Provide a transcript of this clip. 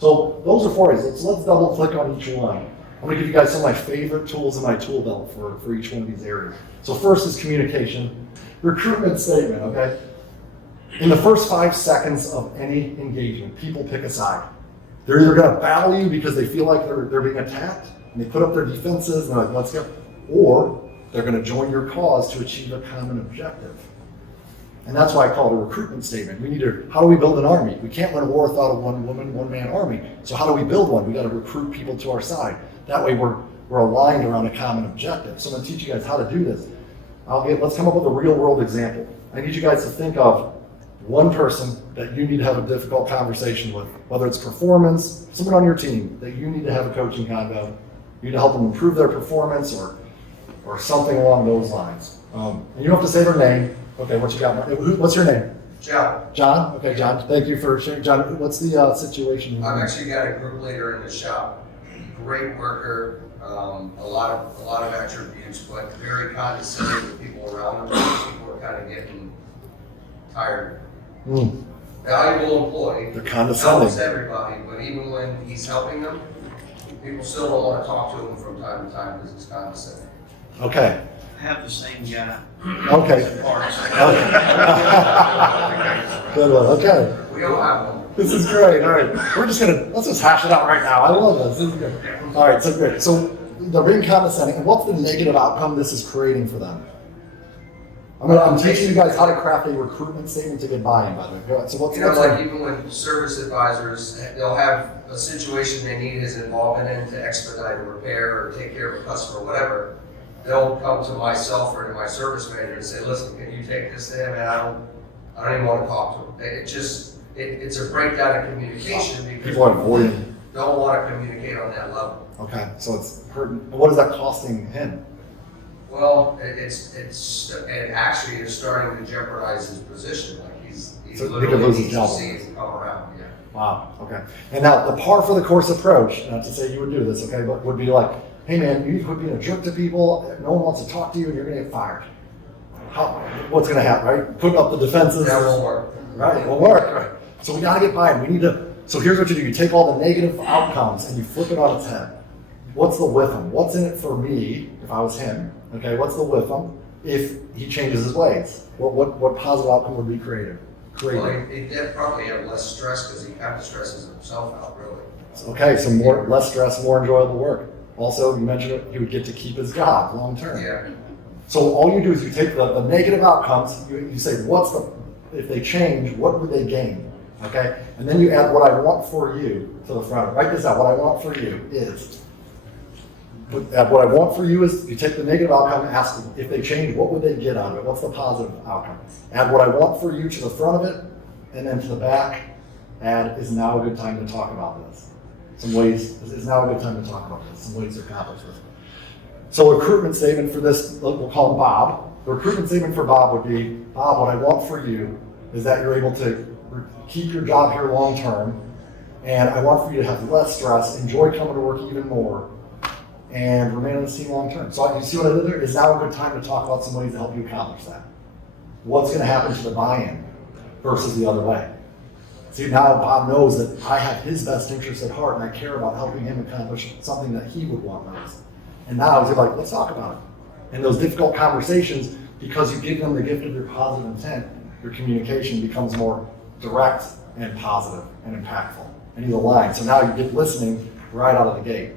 So those are 4 A's. So let's double click on each one. I'm gonna give you guys some of my favorite tools in my tool belt for each one of these areas. So first is communication. Recruitment statement, okay? In the first 5 seconds of any engagement, people pick a side. They're either gonna battle you because they feel like they're being attacked, and they put up their defenses, and they're like, let's go. Or they're gonna join your cause to achieve a common objective. And that's why I call it a recruitment statement. We need to, how do we build an army? We can't win a war without a one woman, one man army. So how do we build one? We gotta recruit people to our side. That way we're aligned around a common objective. So I'm gonna teach you guys how to do this. Let's come up with a real world example. I need you guys to think of one person that you need to have a difficult conversation with, whether it's performance, someone on your team that you need to have a coaching convo, you need to help them improve their performance or something along those lines. And you don't have to say their name. Okay, what you got? What's your name? John. John? Okay, John, thank you for sharing. John, what's the situation? I've actually got a group leader in the shop. Great worker, a lot of attributes, but very condescending to people around him. People are kind of getting tired. Valuable employee. They're condescending. Helps everybody, but even when he's helping them, people still don't want to talk to him from time to time because he's condescending. Okay. I have the same guy. Okay. Good one. Okay. We all have one. This is great. All right. Let's just hash it out right now. I love this. This is good. All right. So great. So they're being condescending. And what's the negative outcome this is creating for them? I'm teaching you guys how to craft a recruitment statement to get buy-in, by the way. Go ahead. So what's like even with service advisors, they'll have a situation they need his involvement in to expedite a repair or take care of a customer or whatever. They'll come to myself or to my service manager and say, listen, can you take this to him? And I don't even want to talk to him. It's a breakdown in communication because people are avoiding. Don't want to communicate on that level. Okay, so it's hurting. What is that costing him? Well, it actually is starting to jeopardize his position. Like he's So literally lose his needs to job. see him come around. Yeah. Wow. Okay. And now the par for the course approach. Not to say you would do this, okay, but would be like, hey man, you need to quit being a jerk to people. No one wants to talk to you, and you're going to get fired. What's going to happen, right? Put up the defenses. That won't work. Right. It will work. Right. So we got to get buy-in. We need to. So here's what you do: you take all the negative outcomes and you flip it on its head. What's the with him? What's in it for me if I was him? Okay, what's the with him if he changes his ways? What positive outcome would be created? Well, he'd probably have less stress because he kind of stresses himself out, really. Okay, so less stress, more enjoyable work. Also, you mentioned it, he would get to keep his job long term. Yeah. So all you do is you take the negative outcomes, you say, if they change, what would they gain? Okay, and then you add what I want for you to the front. Write this out. What I want for you is. What I want for you is you take the negative outcome and ask them if they change, what would they get out of it? What's the positive outcome? Add what I want for you to the front of it, and then to the back. Add is now a good time to talk about this. Some ways is now a good time to talk about this. Some ways to accomplish this. So a recruitment statement for this, we'll call him Bob. The recruitment statement for Bob would be, Bob, what I want for you is that you're able to keep your job here long term, and I want for you to have less stress, enjoy coming to work even more, and remain on the team long term. So you see what I did there? Is now a good time to talk about some ways to help you accomplish that. What's going to happen to the buy-in versus the other way? See, now Bob knows that I have his best interest at heart and I care about helping him accomplish something that he would want most. And now he's like, let's talk about it. And those difficult conversations, because you give them the gift of your positive intent, your communication becomes more direct and positive and impactful. And he's aligned. So now you get listening right out of the gate.